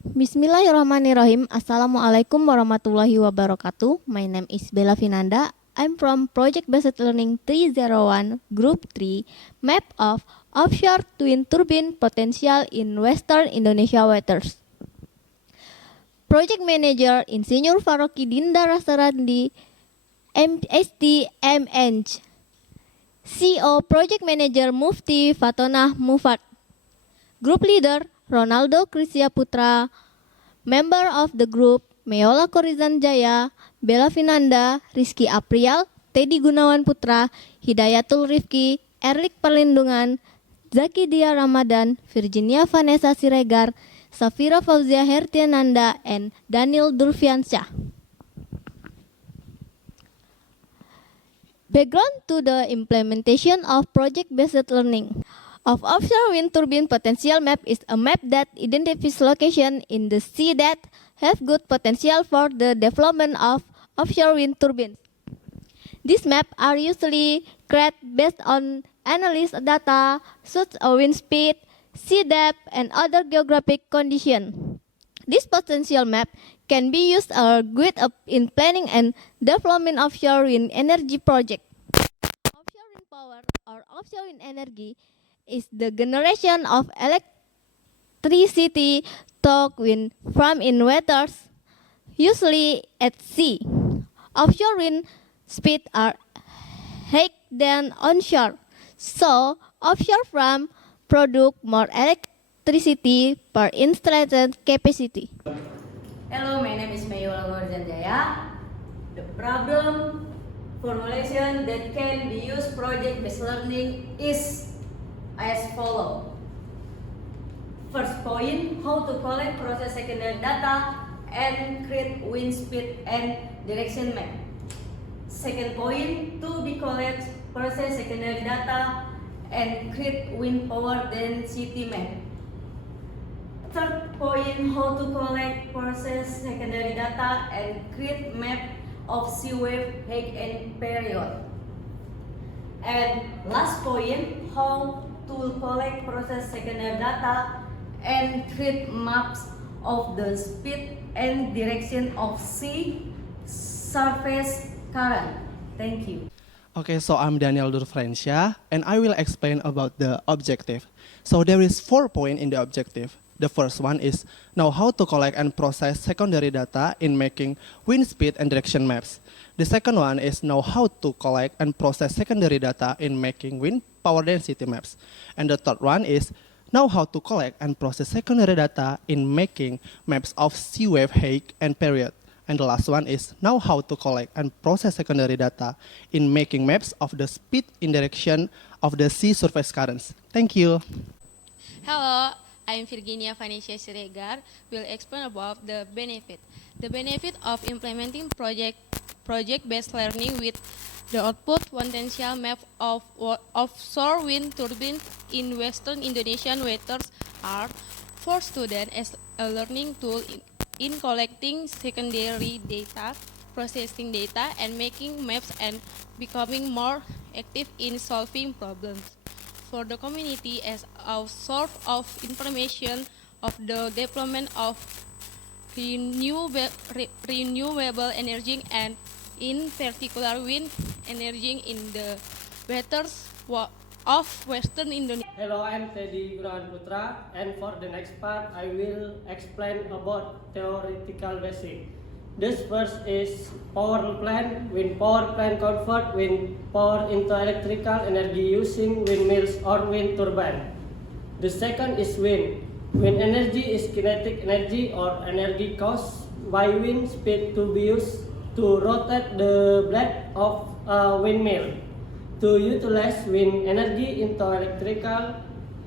Bismillahirrahmanirrahim. Assalamualaikum warahmatullahi wabarakatuh. My name is Bella Finanda. I'm from Project Based Learning 301, Group 3, Map of Offshore Twin Turbine Potential in Western Indonesia Waters. Project Manager Insinyur Faroki Dinda Rasarandi, MSD MN. CO Project Manager Mufti Fatonah Mufat. Group Leader Ronaldo Krisya Putra. Member of the group Meola Korizan Jaya, Bella Finanda, Rizky Aprial, Teddy Gunawan Putra, Hidayatul Rifki, Erlik Perlindungan, Zaki Dia Ramadan, Virginia Vanessa Siregar, Safira Fauzia Hertiananda, and Daniel Durfiansyah. Background to the implementation of project-based learning of offshore wind turbine potential map is a map that identifies location in the sea that have good potential for the development of offshore wind turbines. These maps are usually created based on analysis data such as wind speed, sea depth, and other geographic conditions. This potential map can be used or guide up in planning and development of offshore wind energy project. Offshore wind power or offshore wind energy is the generation of electricity torque wind from in waters, usually at sea. Offshore wind speeds are higher than onshore, so offshore farm produce more electricity per installed capacity. Hello, my name is Mayula Gorzanjaya. The problem formulation that can be used project-based learning is as follows. First point, how to collect process secondary data and create wind speed and direction map. Second point, to be collect process secondary data and create wind power density map. Third point, how to collect process secondary data and create map of sea wave height and period. And last point, how to collect process secondary data and create maps of the speed and direction of sea surface current. Thank you. Okay, so I'm Daniel Durfrensya, and I will explain about the objective. So there is 4 points in the objective. The first one is know how to collect and process secondary data in making wind speed and direction maps. The second one is know how to collect and process secondary data in making wind power density maps. And the third one is know how to collect and process secondary data in making maps of sea wave height and period. And the last one is know how to collect and process secondary data in making maps of the speed in direction of the sea surface currents. Thank you. Hello, I'm Virginia Vanessa Siregar. Will explain about the benefit. The benefit of implementing project-based learning with the output potential map of offshore wind turbines in Western Indonesian waters are for students as a learning tool in collecting secondary data, processing data, and making maps and becoming more active in solving problems. For the community as a source of information of the development of renewable energy and in particular wind energy in the waters of Western Indonesia. Hello, I'm Teddy Gunawan Putra, and for the next part, I will explain about theoretical basic. This first is power plant. Wind power plant convert wind power into electrical energy using windmills or wind turbine. The second is wind. Wind energy is kinetic energy or energy caused by wind speed to be used to rotate the blade of a windmill. To utilize wind energy into electrical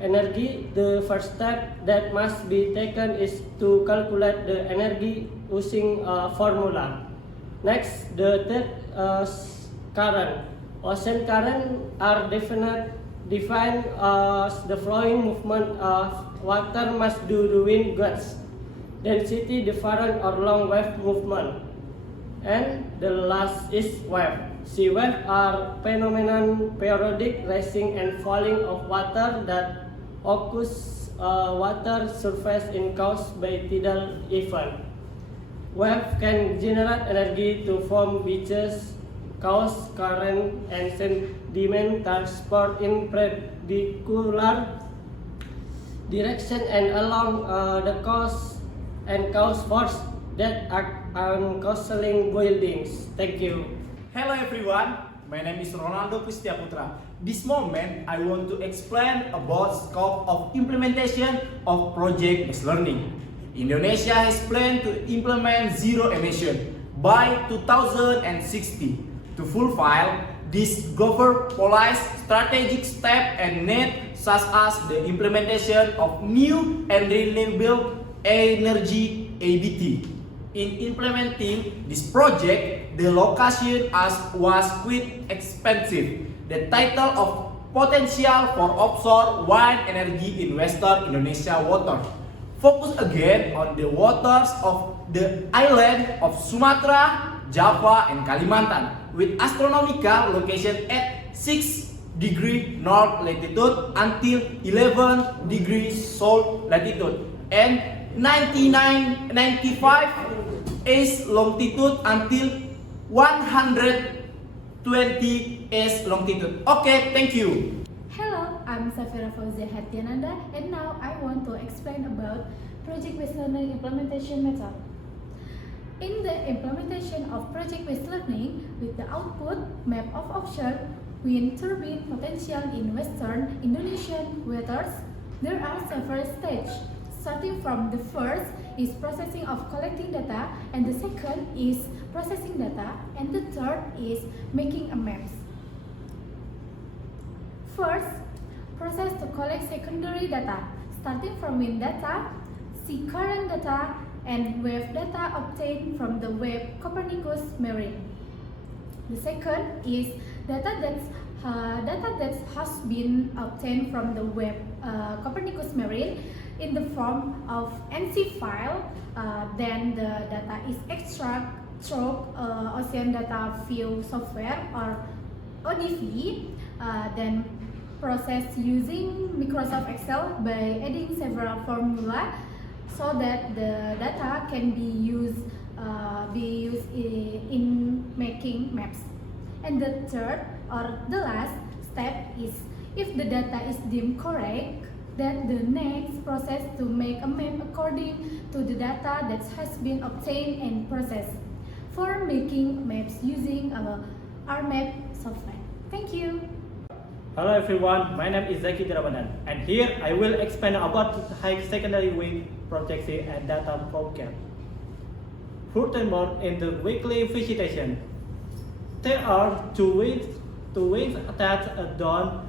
energy, the first step that must be taken is to calculate the energy using a formula. Next, the third current. Ocean current are defined as the flowing movement of water must do the wind gusts. Density different or long wave movement. And the last is wave. Sea waves are phenomenon periodic rising and falling of water that occurs water surface in caused by tidal event. Wave can generate energy to form beaches, cause current and sediment transport in perpendicular direction and along the coast and cause force that act on coastal buildings. Thank you. Hello everyone, my name is Ronaldo Kristiaputra. This moment I want to explain about scope of implementation of project-based learning. Indonesia has planned to implement zero emission by 2060. To fulfill this government strategic step and need such as the implementation of new and renewable energy ABT. In implementing this project, the location was quite expensive. The title of potential for offshore wind energy in Western Indonesia water. Focus again on the waters of the island of Sumatra, Java, and Kalimantan, with astronomical location at 6 degree north latitude until 11 degrees south latitude, and 95 east longitude until 120 east longitude. Okay, thank you. Hello, I'm Safira Fauzia Hatiananda, and now I want to explain about project-based learning implementation method. In the implementation of project-based learning, with the output map of offshore wind turbine potential in Western Indonesian waters, there are several stages. Starting from the first is processing of collecting data, and the second is processing data, and the third is making a maps. First, process to collect secondary data, starting from wind data, sea current data, and wave data obtained from the web Copernicus Marine. The second is data that has been obtained from the web Copernicus Marine in the form of NC file. Then the data is extracted through Ocean Data View software or ODV. Then process using Microsoft Excel by adding several formula so that the data can be used in making maps. And the third or the last step is, if the data is deemed correct, then the next process to make a map according to the data that has been obtained and processed for making maps using RMap software. Thank you. Hello everyone, my name is Zaki Dirabanan, and here I will explain about high secondary wind projection and data forecast. Furthermore, in the weekly visitation, there are two ways that are done,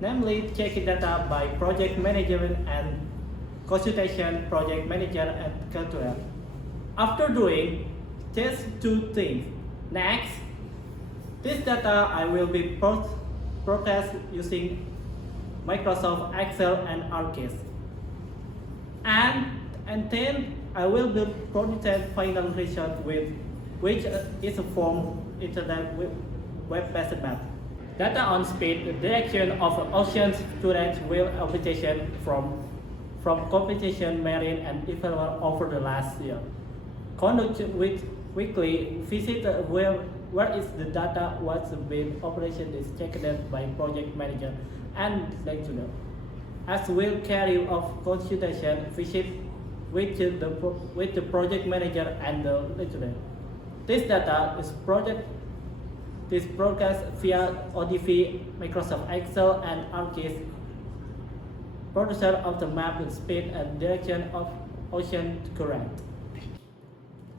namely checking data by project management and consultation project manager and controller. After doing just two things, next, this data I will be processed using Microsoft Excel and ArcGIS, and then I will be producing final result with which is a form internet web-based map. Data on speed, the direction of ocean storage will application from competition marine and development over the last year. Conduct with weekly visit where is the data was being operation is checked by project manager and lecturer, as will carry of consultation visit with the project manager and the lecturer. This data is broadcast via ODV, Microsoft Excel, and ArcGIS. Producer of the map with speed and direction of ocean current.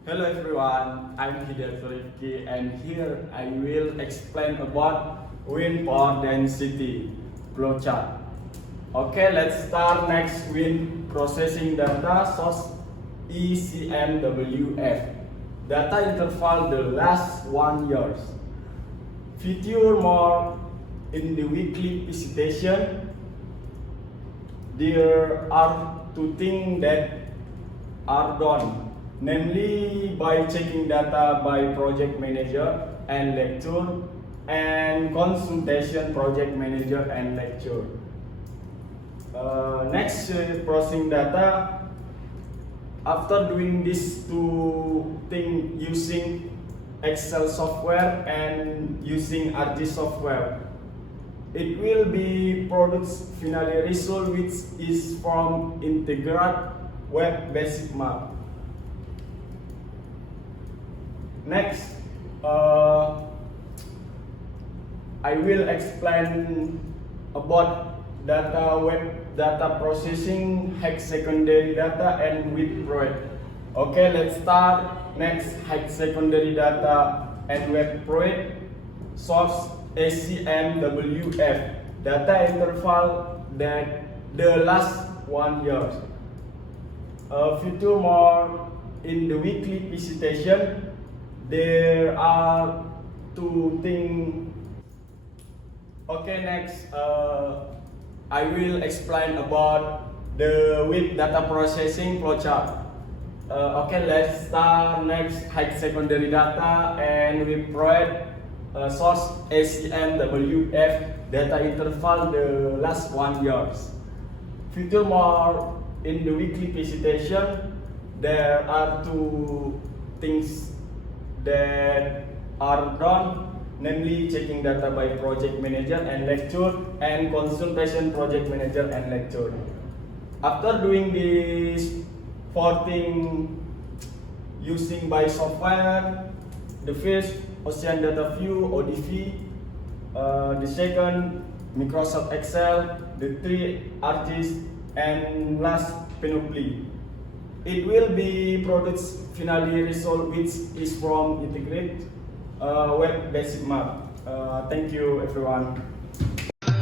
Hello everyone, I'm Hidayat Rifki, and here I will explain about wind power density flowchart. Okay, let's start next wind processing data source ECMWF. Data interval the last 1 year. Feature more in the weekly visitation. There are two things that are done, namely by checking data by project manager and lecturer, and consultation project manager and lecturer. Next, processing data. After doing these two things using Excel software and using ArcGIS software, it will be produced finally result which is from integrated web basic map. Next, I will explain about web data processing, hex secondary data, and with project. Okay, let's start. Next, hex secondary data and web project. Source ACMWF, data interval that the last 1 year. A few more in the weekly presentation. There are two things. Okay, next, I will explain about the web data processing flowchart. Okay, let's start. Next, hex secondary data and web project. Source ACMWF, data interval the last 1 year. Few more in the weekly presentation. There are two things that are done, namely checking data by project manager and lecture, and consultation project manager and lecture. After doing this 4 things using by software, the first Ocean Data View ODV, the second Microsoft Excel, the 3 ArcGIS, and last Panoply. It will be produced finally result which is from integrated web basic map. Thank you everyone.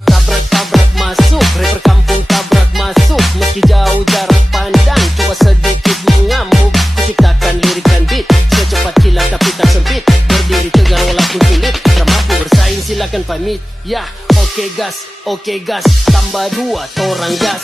Tabrak-tabrak masuk, rapper kampung tabrak masuk. Meski jauh jarak pandang, coba sedikit mengamuk. Kuciptakan lirik dan beat, secepat kilat tapi tak sempit. Berdiri tegar walaupun sulit, mampu bersaing silakan pamit. Ya, oke gas, tambah 2 torang gas.